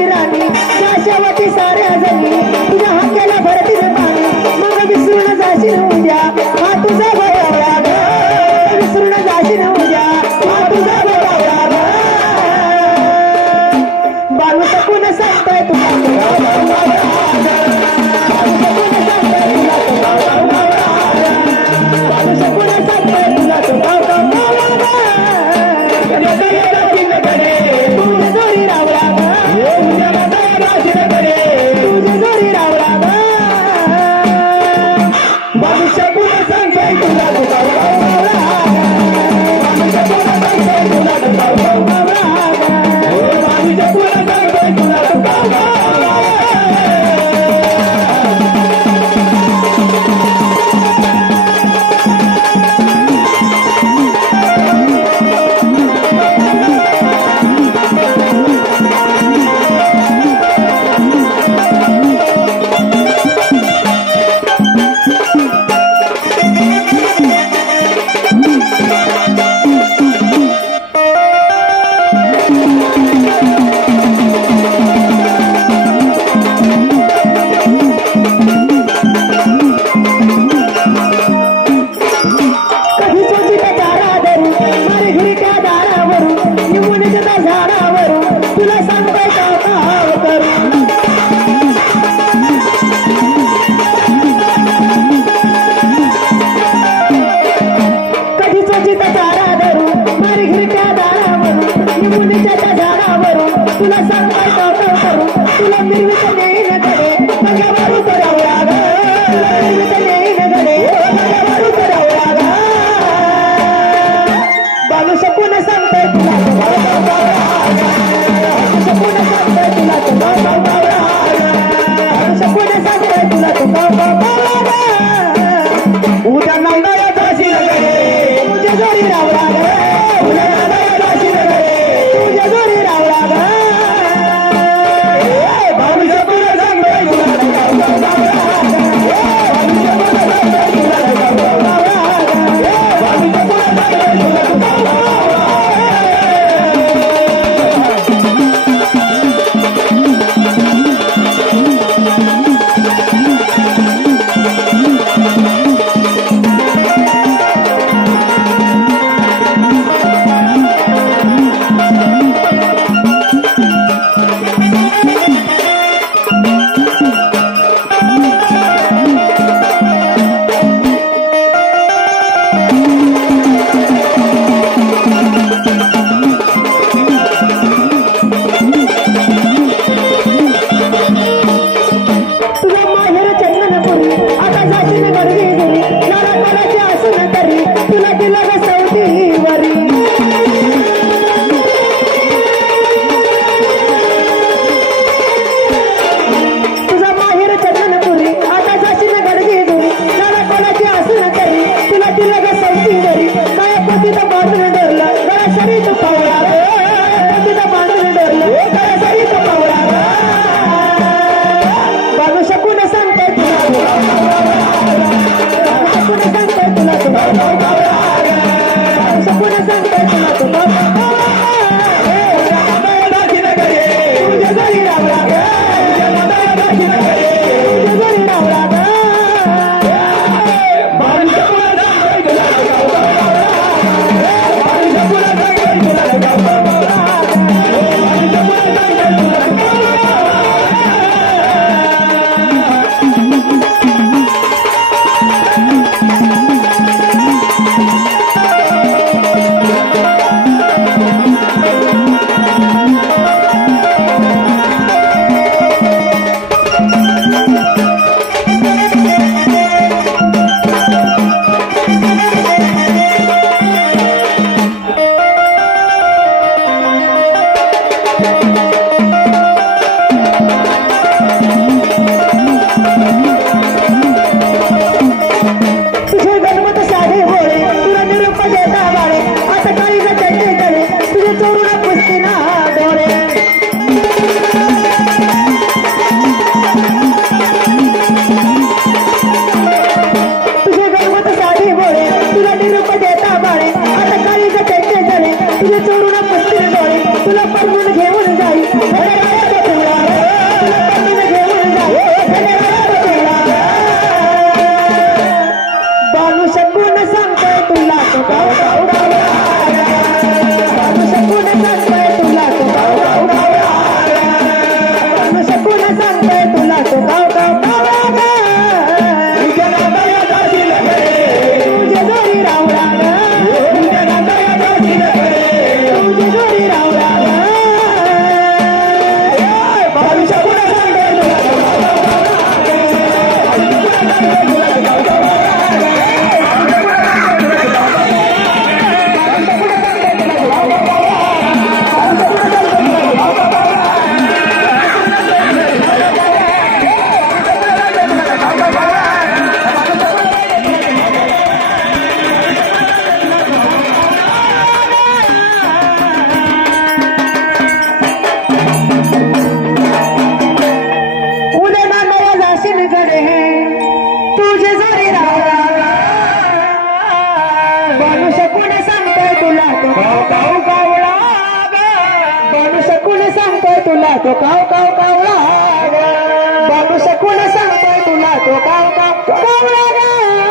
झाली राणी आशावादी साऱ्या जणी तुझ्या हाक्याला भरतील पाणी. मग विसरून जाशील उद्या हा तुझा भयावळा ग विसरून जाशील उद्या हा तुझा भयावळा ग शकून सकून सांगताय तुला? तुला कोण सांगतोय तुला? मनुष्य कोण सांगतोय तुला तो? काव काव कावळा मनुष्य कोण सांगतोय तुला तो? काव काव कावळा मनुष्य कोण सांगतोय तुला तो? काव काव कावळा